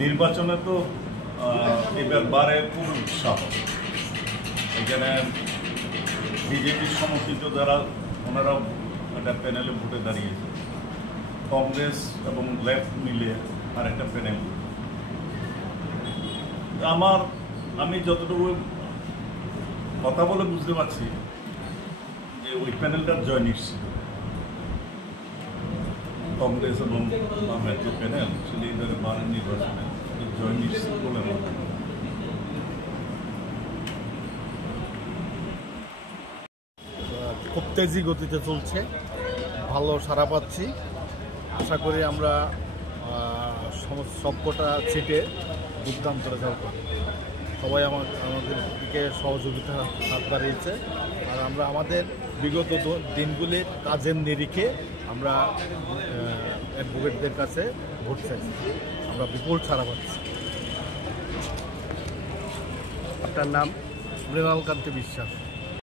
নির্বাচনে তো এবার বারে খুব উৎসাহ। এখানে বিজেপির সমর্থিত যারা ওনারা একটা প্যানেলে ভোটে দাঁড়িয়েছে, কংগ্রেস এবং লেফট মিলে আর একটা প্যানেল। আমি যতটুকু কথা বলে বুঝতে পারছি যে ওই প্যানেলটার জয় নিশ্চিত। কংগ্রেস এবং বামের যে প্যানেল সেটা এবারে বারের নির্বাচনে জয় নিশ্চিত বলে মনে হয়। খুব তেজি গতিতে চলছে, ভালো সাড়া পাচ্ছি। আশা করি আমরা সবকটা সিটে দুর্দান্ত রেজাল্ট করব। সবাই আমাদের দিকে সহযোগিতা হাত বাড়িয়েছে, আর আমরা আমাদের বিগত দিনগুলির কাজের নিরিখে আমরা অ্যাডভোকেটদের কাছে ভোট চাইছি। আমরা বিপুল ছাড়া পাচ্ছি। আপনার নাম? মৃণাল কান্তি বিশ্বাস।